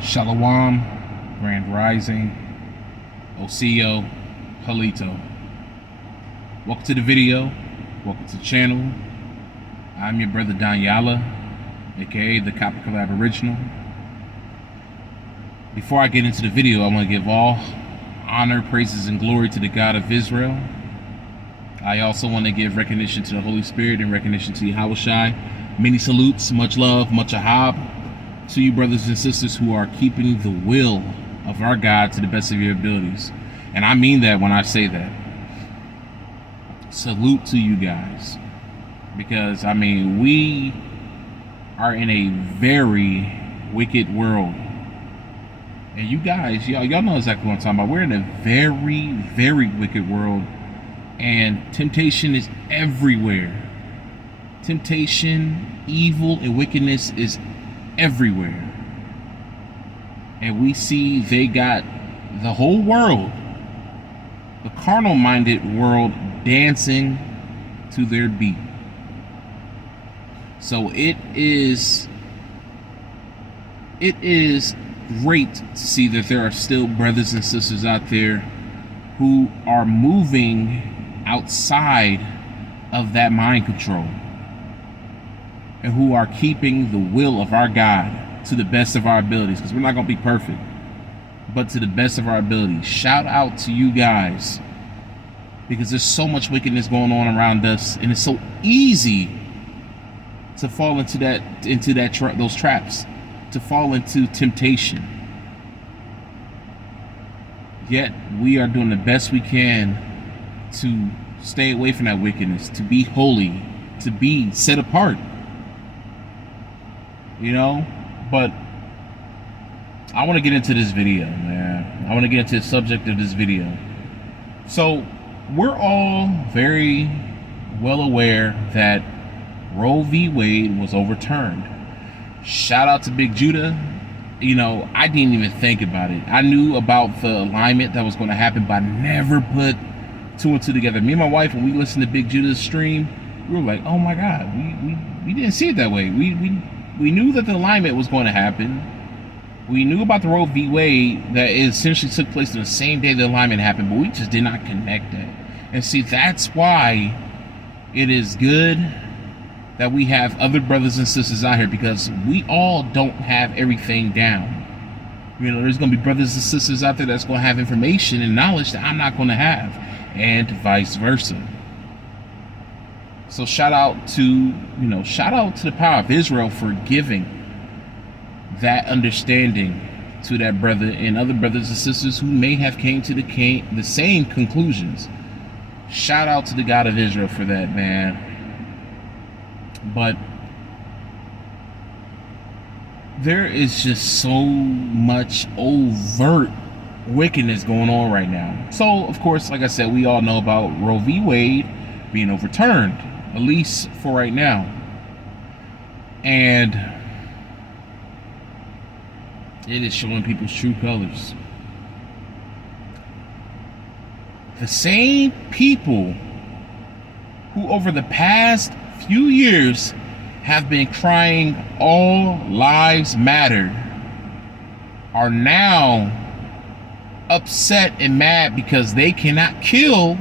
Shalom, Grand Rising, Osio, Halito. Welcome to the video. Welcome to the channel. I'm your brother Danyala, aka the Copper Collab Original. Before I get into the video, I want to give all honor, praises, and glory to the God of Israel. I also want to give recognition to the Holy Spirit and recognition to Yahushai. Many salutes, much love, much ahab to you brothers and sisters who are keeping the will of our God to the best of your abilities. And I mean that when I say that. Salute to you guys. Because, I mean, we are in a very wicked world. And you guys, y'all know exactly what I'm talking about. We're in a very, very wicked world. And temptation is everywhere. Temptation, evil, and wickedness is everywhere. And we see they got the whole world, the carnal-minded world, dancing to their beat. So it is great to see that there are still brothers and sisters out there who are moving outside of that mind control and who are keeping the will of our God to the best of our abilities, because we're not going to be perfect, but to the best of our abilities. Shout out to you guys, because there's so much wickedness going on around us, and it's so easy to fall into those traps, to fall into temptation. Yet we are doing the best we can to stay away from that wickedness, to be holy, to be set apart. You know, but I want to get into this video, man. I want to get into the subject of this video. So we're all very well aware that Roe v. Wade was overturned. Shout out to Big Judah. You know, I didn't even think about it. I knew about the alignment that was going to happen, but I never put two and two together. Me and my wife, when we listened to Big Judah's stream, we were like, oh my God, we didn't see it that way. We knew that the alignment was going to happen. We knew about the Roe v. Wade, that it essentially took place on the same day the alignment happened, but we just did not connect that. And see, that's why it is good that we have other brothers and sisters out here, because we all don't have everything down. You know, there's going to be brothers and sisters out there that's going to have information and knowledge that I'm not going to have, and vice versa. So shout out to the power of Israel for giving that understanding to that brother and other brothers and sisters who may have came to the same conclusions. Shout out to the God of Israel for that, man. But there is just so much overt wickedness going on right now. So, of course, like I said, we all know about Roe v. Wade being overturned, at least for right now. And it is showing people's true colors. The same people who over the past few years have been crying all lives matter are now upset and mad because they cannot kill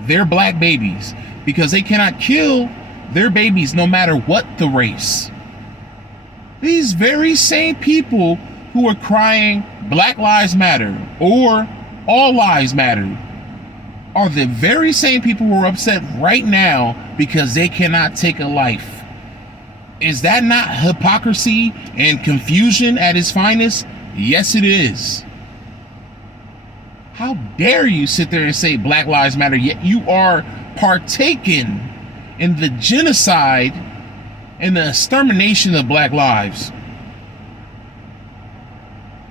their black babies, because they cannot kill their babies no matter what the race. These very same people who are crying Black Lives Matter or All Lives Matter are the very same people who are upset right now because they cannot take a life. Is that not hypocrisy and confusion at its finest? Yes, it is. How dare you sit there and say Black Lives Matter, yet you are partaking in the genocide and the extermination of black lives.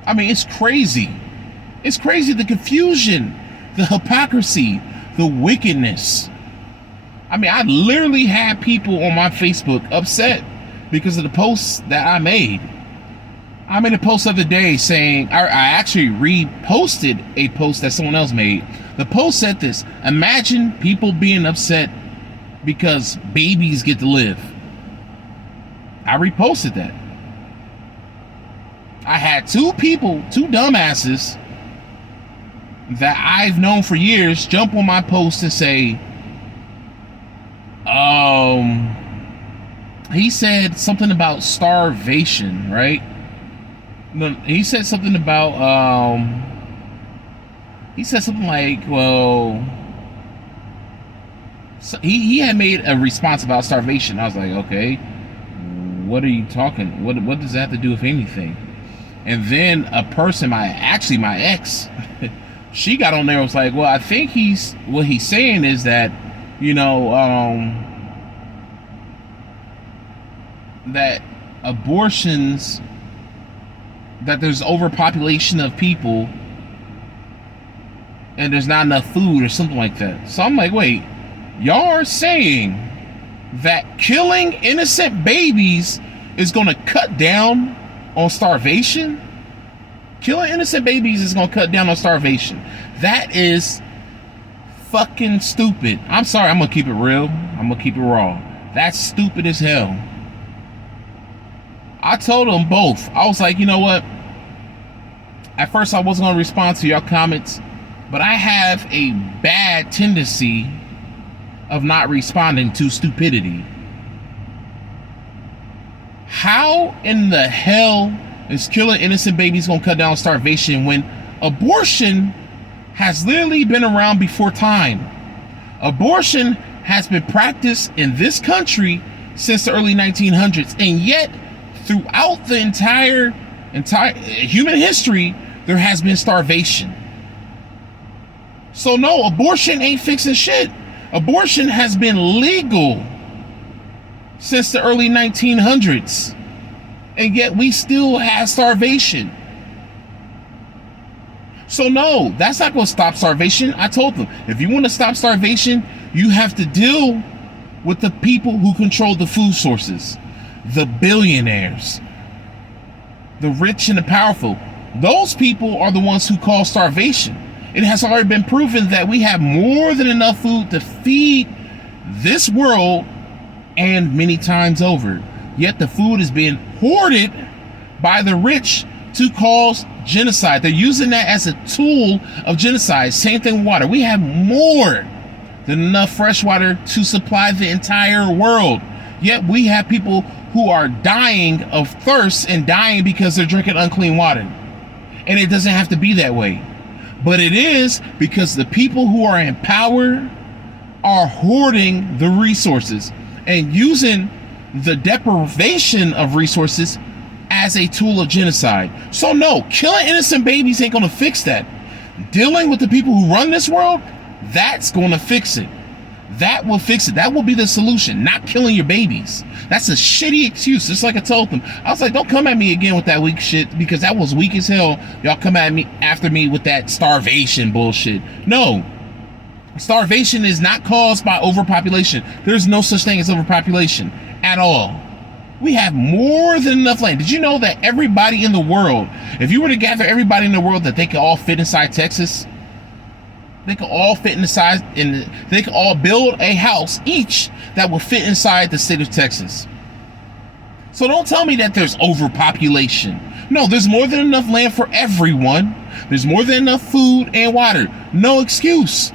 I mean, it's crazy. It's crazy, the confusion, the hypocrisy, the wickedness. I mean, I literally had people on my Facebook upset because of the posts that I made. I made a post the other day saying, I actually reposted a post that someone else made. The post said this: imagine people being upset because babies get to live. I reposted that. I had two people, two dumbasses that I've known for years jump on my post and say, he said something about starvation, right? No, he said something about, he said something like, well, so he had made a response about starvation. I was like, okay, what are you talking? What does that have to do with anything? And then a person, my ex, she got on there and was like, well, I think what he's saying is that, you know, that abortions, that there's overpopulation of people and there's not enough food or something like that. So I'm like, wait, y'all are saying that killing innocent babies is going to cut down on starvation? Killing innocent babies is going to cut down on starvation. That is fucking stupid. I'm sorry, I'm going to keep it real. I'm going to keep it raw. That's stupid as hell. I told them both. I was like, you know what? At first I wasn't going to respond to your comments, but I have a bad tendency of not responding to stupidity. How in the hell is killing innocent babies going to cut down on starvation when abortion has literally been around before time? Abortion has been practiced in this country since the early 1900s, and yet throughout the entire human history, there has been starvation. So no, abortion ain't fixing shit. Abortion has been legal since the early 1900s, and yet we still have starvation. So no, that's not going to stop starvation. I told them, if you want to stop starvation, you have to deal with the people who control the food sources, the billionaires, the rich and the powerful. Those people are the ones who cause starvation. It has already been proven that we have more than enough food to feed this world and many times over. Yet the food is being hoarded by the rich to cause genocide. They're using that as a tool of genocide. Same thing with water. We have more than enough fresh water to supply the entire world. Yet we have people who are dying of thirst and dying because they're drinking unclean water. And it doesn't have to be that way. But it is, because the people who are in power are hoarding the resources and using the deprivation of resources as a tool of genocide. So no, killing innocent babies ain't gonna fix that. Dealing with the people who run this world, that's gonna fix it. That will fix it. That will be the solution, not killing your babies. That's a shitty excuse. Just like I told them. I was like, don't come at me again with that weak shit, because that was weak as hell. Y'all come at me after me with that starvation bullshit. No. Starvation is not caused by overpopulation. There's no such thing as overpopulation at all. We have more than enough land. Did you know that everybody in the world, if you were to gather everybody in the world, that they could all fit inside Texas? They could all fit in the size, and they could all build a house each that will fit inside the state of Texas. So don't tell me that there's overpopulation. No, there's more than enough land for everyone. There's more than enough food and water. No excuse.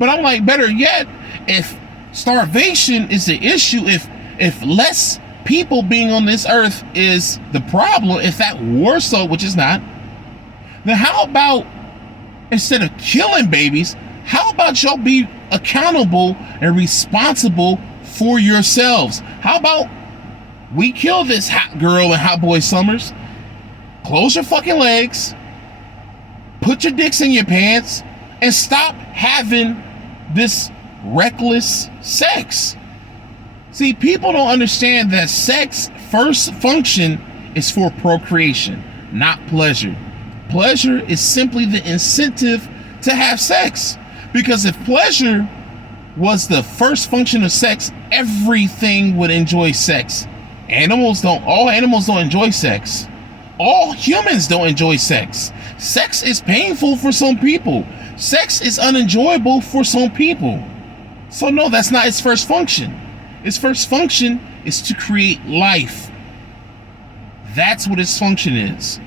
But I'm like, better yet, if starvation is the issue, if less people being on this earth is the problem, if that were so, which is not, then how about, instead of killing babies, how about y'all be accountable and responsible for yourselves? How about we kill this hot girl and hot boy summers, close your fucking legs, put your dicks in your pants, and stop having this reckless sex. See, people don't understand that sex first function is for procreation, not pleasure. Pleasure is simply the incentive to have sex. Because if pleasure was the first function of sex, everything would enjoy sex. All animals don't enjoy sex. All humans don't enjoy sex. Sex is painful for some people. Sex is unenjoyable for some people. So no, that's not its first function. Its first function is to create life. That's what its function is.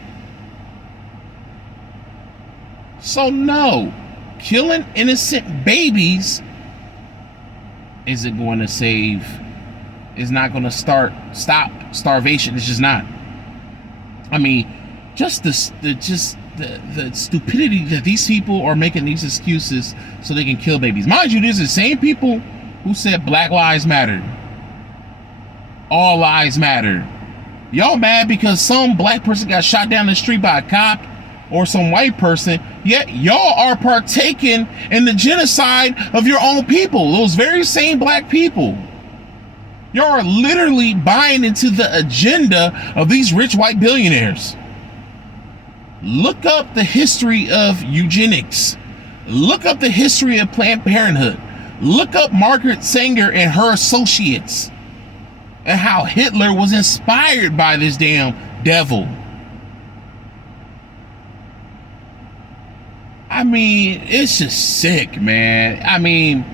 So no, killing innocent babies isn't going to save, is not going to stop starvation. It's just not. I mean, just the stupidity that these people are making these excuses so they can kill babies. Mind you, these are the same people who said Black Lives Matter, all lives matter. Y'all mad because some black person got shot down the street by a cop or some white person, yet y'all are partaking in the genocide of your own people, those very same black people. Y'all are literally buying into the agenda of these rich white billionaires. Look up the history of eugenics. Look up the history of Planned Parenthood. Look up Margaret Sanger and her associates and how Hitler was inspired by this damn devil. I mean, it's just sick, man. I mean,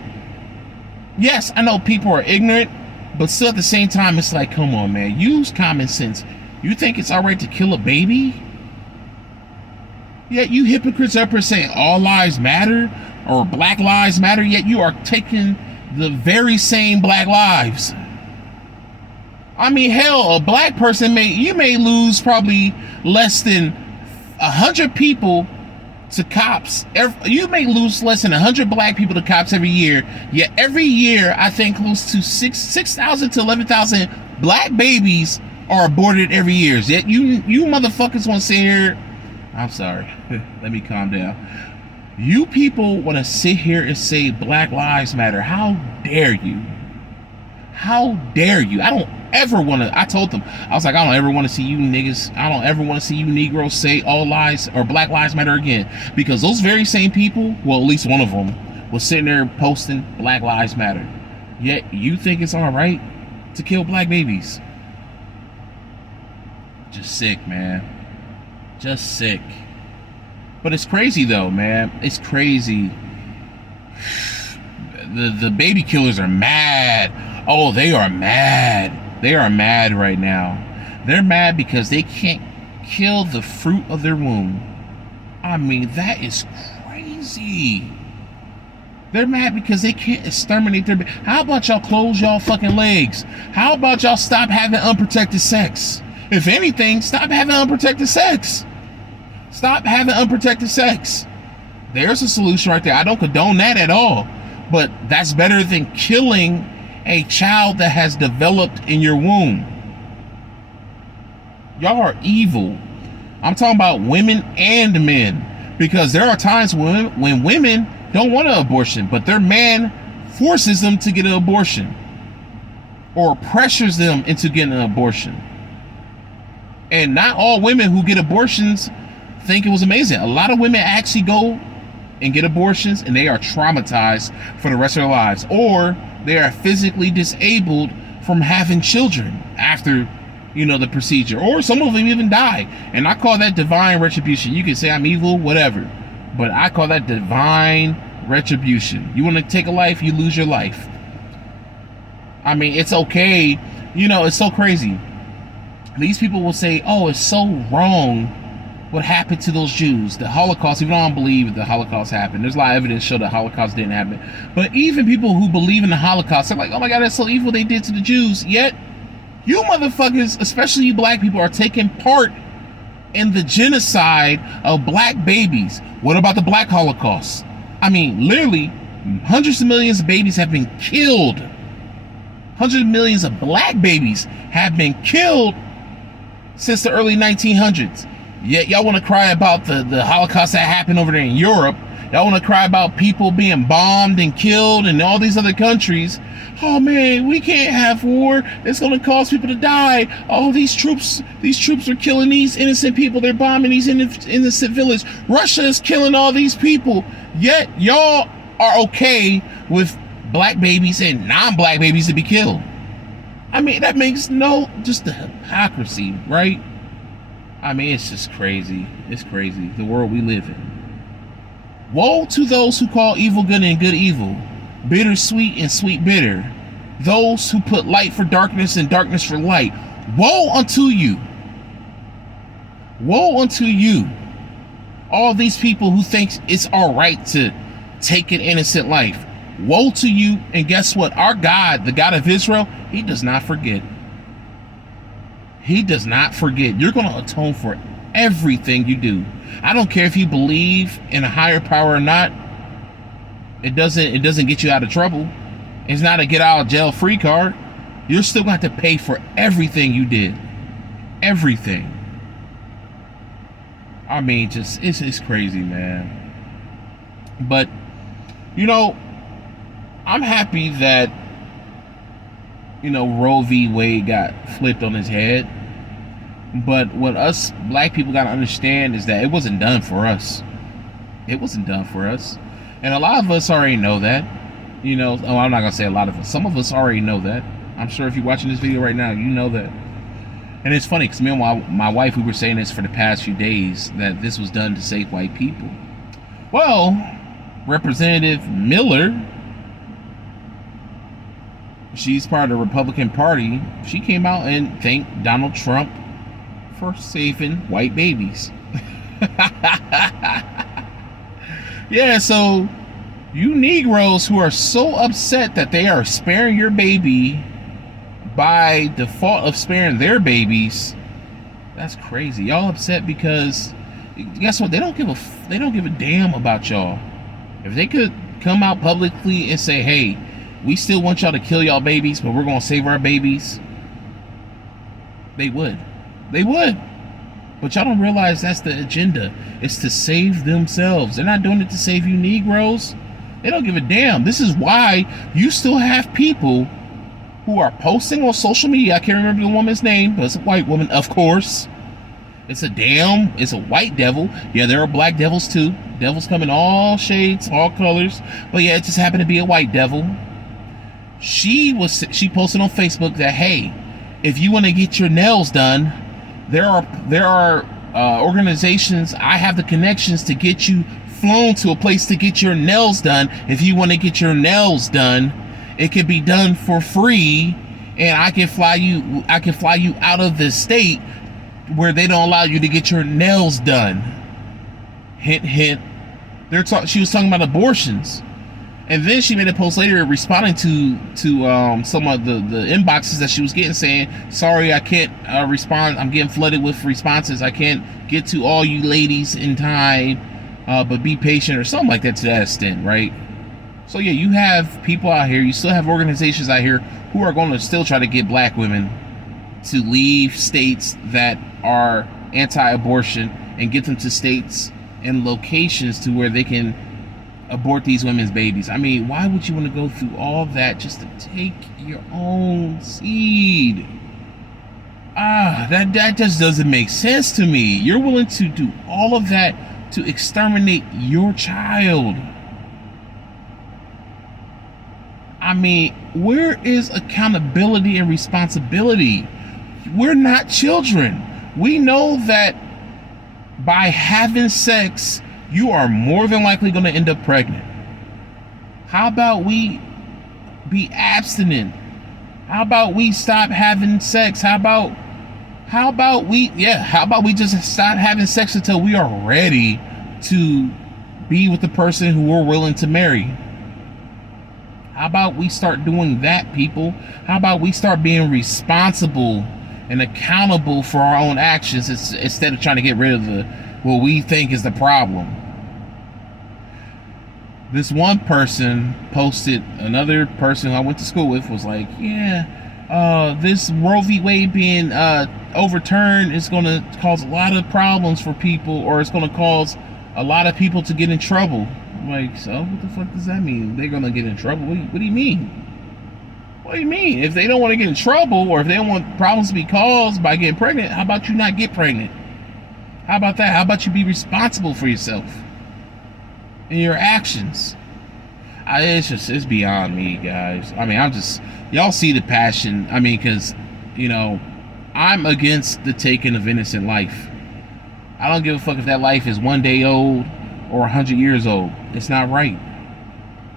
yes, I know people are ignorant, but still at the same time, it's like, come on, man, use common sense. You think it's all right to kill a baby? Yet you hypocrites up here saying all lives matter or Black Lives Matter, yet you are taking the very same black lives. I mean, hell, a black person may lose probably less than 100 people to cops. You may lose less than 100 black people to cops every year. Yet every year, I think close to 6,000 to 11,000 black babies are aborted every year. Yet you motherfuckers want to sit here. I'm sorry. Let me calm down. You people want to sit here and say Black Lives Matter. How dare you? How dare you? I don't ever want to. I told them, I was like, I don't ever want to see you niggas. I don't ever want to see you Negroes say all lives or Black Lives Matter again. Because those very same people, well, at least one of them, was sitting there posting Black Lives Matter. Yet you think it's all right to kill black babies. Just sick, man. Just sick. But it's crazy though, man. It's crazy. The baby killers are mad. Oh, they are mad. They are mad right now. They're mad because they can't kill the fruit of their womb. I mean, that is crazy. They're mad because they can't exterminate their baby. How about y'all close y'all fucking legs? How about y'all stop having unprotected sex? If anything, stop having unprotected sex. Stop having unprotected sex. There's a solution right there. I don't condone that at all. But that's better than killing a child that has developed in your womb. Y'all are evil. I'm talking about women and men. Because there are times when women don't want an abortion, but their man forces them to get an abortion. Or pressures them into getting an abortion. And not all women who get abortions think it was amazing. A lot of women actually go and get abortions and they are traumatized for the rest of their lives, or they are physically disabled from having children after, the procedure, or some of them even die. And I call that divine retribution. You can say I'm evil, whatever, but I call that divine retribution. You want to take a life, you lose your life. I mean, it's okay. It's so crazy. These people will say, oh, it's so wrong what happened to those Jews, the Holocaust. Even though I don't believe the Holocaust happened, there's a lot of evidence to show the Holocaust didn't happen. But even people who believe in the Holocaust, they're like, oh my God, that's so evil they did to the Jews. Yet, you motherfuckers, especially you black people, are taking part in the genocide of black babies. What about the Black Holocaust? I mean, literally, hundreds of millions of babies have been killed. Hundreds of millions of black babies have been killed since the early 1900s. Yet y'all want to cry about the Holocaust that happened over there in Europe. Y'all want to cry about people being bombed and killed in all these other countries. Oh man, we can't have war. It's going to cause people to die. Oh, these troops are killing these innocent people. They're bombing these innocent villages. Russia is killing all these people. Yet y'all are okay with black babies and non-black babies to be killed. I mean, that makes just the hypocrisy, right? I mean, it's just crazy. It's crazy. The world we live in. Woe to those who call evil good and good evil, bitter sweet and sweet bitter. Those who put light for darkness and darkness for light. Woe unto you. Woe unto you, all these people who think it's all right to take an innocent life. Woe to you. And guess what? Our God, the God of Israel, he does not forget. He does not forget. You're going to atone for everything you do. I don't care if you believe in a higher power or not. It doesn't get you out of trouble. It's not a get out of jail free card. You're still going to have to pay for everything you did. Everything. I mean, just it's crazy, man. But I'm happy that Roe v. Wade got flipped on his head. But what us black people got to understand is that it wasn't done for us. It wasn't done for us. And a lot of us already know that. I'm not going to say a lot of us. Some of us already know that. I'm sure if you're watching this video right now, you know that. And it's funny because me and my wife, we were saying this for the past few days, that this was done to save white people. Well, Representative Miller, she's part of the Republican Party. She came out and thanked Donald Trump for saving white babies. Yeah, so you Negroes who are so upset that they are sparing your baby by default of sparing their babies, that's crazy. Y'all upset because guess what? They don't give a damn about y'all. If they could come out publicly and say, hey, we still want y'all to kill y'all babies, but we're gonna save our babies, they would. They would. But y'all don't realize that's the agenda. It's to save themselves. They're not doing it to save you Negroes. They don't give a damn. This is why you still have people who are posting on social media. I can't remember the woman's name, but it's a white woman, of course. It's a white devil. Yeah, there are black devils too. Devils come in all shades, all colors. But yeah, it just happened to be a white devil. She posted on Facebook that, hey, if you want to get your nails done, there are organizations. I have the connections to get you flown to a place to get your nails done. If you want to get your nails done, it can be done for free, and I can fly you out of the state where they don't allow you to get your nails done. Hint, hint. She was talking about abortions. And then she made a post later responding to some of the inboxes that she was getting, saying, sorry, I can't respond. I'm getting flooded with responses. I can't get to all you ladies in time, but be patient, or something like that, to that extent, right? So yeah, you have people out here, you still have organizations out here who are going to still try to get black women to leave states that are anti-abortion and get them to states and locations to where they can abort these women's babies. I mean, why would you want to go through all that just to take your own seed? That just doesn't make sense to me. You're willing to do all of that to exterminate your child. I mean, where is accountability and responsibility? We're not children. We know that by having sex, you are more than likely going to end up pregnant. How about we be abstinent? How about we stop having sex? How about we just stop having sex until we are ready to be with the person who we're willing to marry? How about we start doing that, people? How about we start being responsible and accountable for our own actions instead of trying to get rid of what we think is the problem? This one person posted, another person who I went to school with was like, yeah, this Roe v. Wade being overturned is going to cause a lot of problems for people, or it's going to cause a lot of people to get in trouble. I'm like, so what the fuck does that mean? They're going to get in trouble? What do you mean? What do you mean? If they don't want to get in trouble, or if they don't want problems to be caused by getting pregnant, how about you not get pregnant? How about that? How about you be responsible for yourself and your actions? It's beyond me, guys. I mean, y'all see the passion. I mean, because, I'm against the taking of innocent life. I don't give a fuck if that life is 1 day old or 100 years old. It's not right.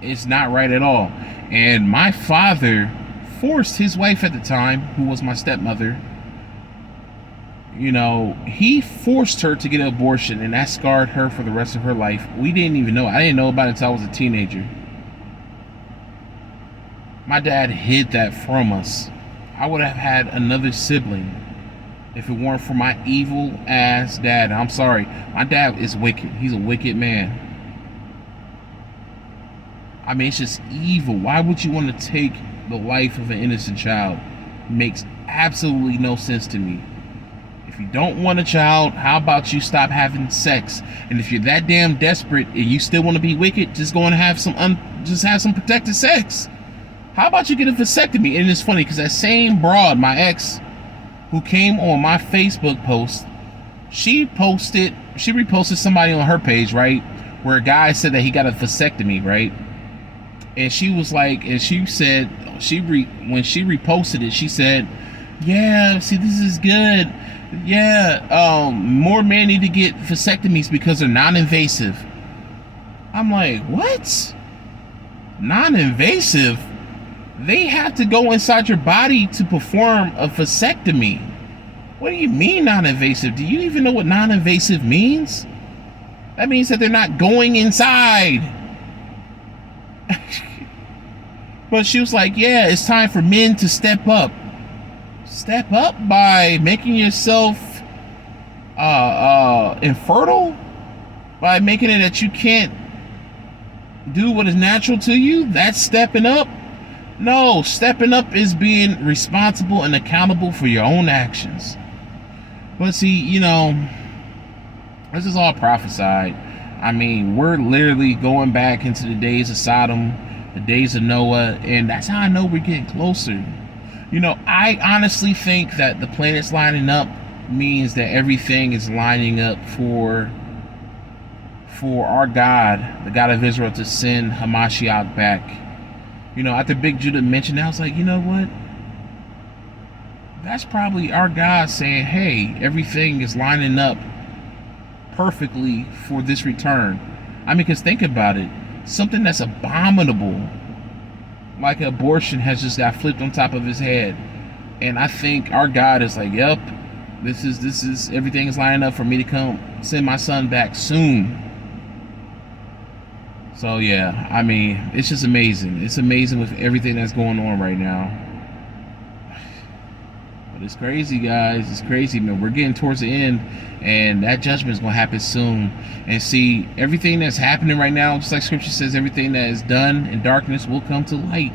It's not right at all. And my father forced his wife at the time, who was my stepmother, You know, he forced her to get an abortion, and that scarred her for the rest of her life. We didn't even know. I didn't know about it until I was a teenager. My dad hid that from us. I would have had another sibling if it weren't for my evil ass dad. I'm sorry. My dad is wicked. He's a wicked man. I mean, it's just evil. Why would you want to take the life of an innocent child? It makes absolutely no sense to me. If you don't want a child, how about you stop having sex? And if you're that damn desperate and you still want to be wicked, just go and have some protected sex. How about you get a vasectomy? And it's funny because that same broad, my ex, who came on my Facebook post, she reposted somebody on her page, right, where a guy said that he got a vasectomy, right? And she was like, and she said, when she reposted it, she said, yeah, see, this is good. Yeah, more men need to get vasectomies because they're non-invasive. I'm like, what? Non-invasive? They have to go inside your body to perform a vasectomy. What do you mean non-invasive? Do you even know what non-invasive means? That means that they're not going inside. But she was like, yeah, it's time for men to step up. Step up by making yourself infertile? By making it that you can't do what is natural to you? That's stepping up? No, stepping up is being responsible and accountable for your own actions. But see, you know, this is all prophesied. I mean, we're literally going back into the days of Sodom, the days of Noah, and that's how I know we're getting closer. You know, I honestly think that the planets lining up means that everything is lining up for our God, the God of Israel, to send Hamashiach back. You know, after Big Judah mentioned that, I was like, you know what? That's probably our God saying, hey, everything is lining up perfectly for this return. I mean, because think about it. Something that's abominable, like abortion, has just got flipped on top of his head. And I think our God is like, yep, this is everything is lining up for me to come send my son back soon. So yeah, I mean, it's just amazing. It's amazing with everything that's going on right now. But it's crazy, guys. It's crazy, man. We're getting towards the end, and that judgment is going to happen soon. And see, everything that's happening right now, just like Scripture says, everything that is done in darkness will come to light.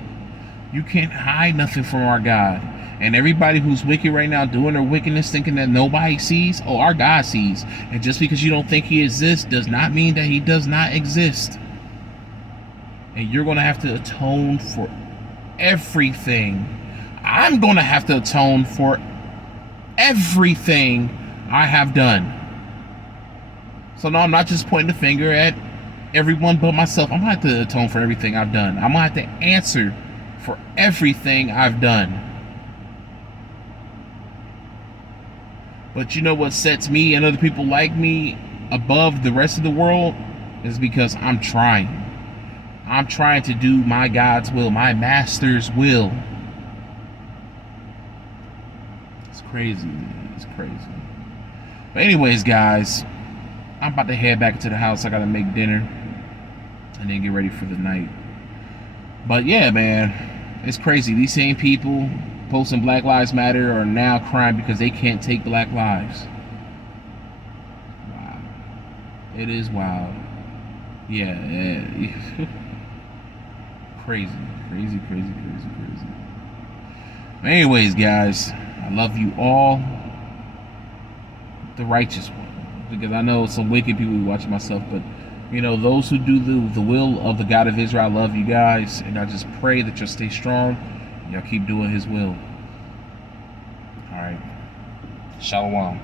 You can't hide nothing from our God. And everybody who's wicked right now, doing their wickedness, thinking that nobody sees, oh, our God sees. And just because you don't think he exists does not mean that he does not exist. And you're going to have to atone for everything. I'm going to have to atone for everything I have done. So no, I'm not just pointing the finger at everyone but myself. I'm going to have to atone for everything I've done. I'm going to have to answer for everything I've done. But you know what sets me and other people like me above the rest of the world is because I'm trying. I'm trying to do my God's will, my master's will. It's crazy. It's crazy. But anyways, guys, I'm about to head back to the house. I gotta make dinner and then get ready for the night. But yeah, man, it's crazy. These same people posting Black Lives Matter are now crying because they can't take black lives. Wow. It is wild. Yeah. Crazy. Anyways, guys, I love you all. The righteous one. Because I know some wicked people watching myself, but you know, those who do the will of the God of Israel, I love you guys. And I just pray that you'll stay strong. Y'all keep doing his will. Alright. Shalom.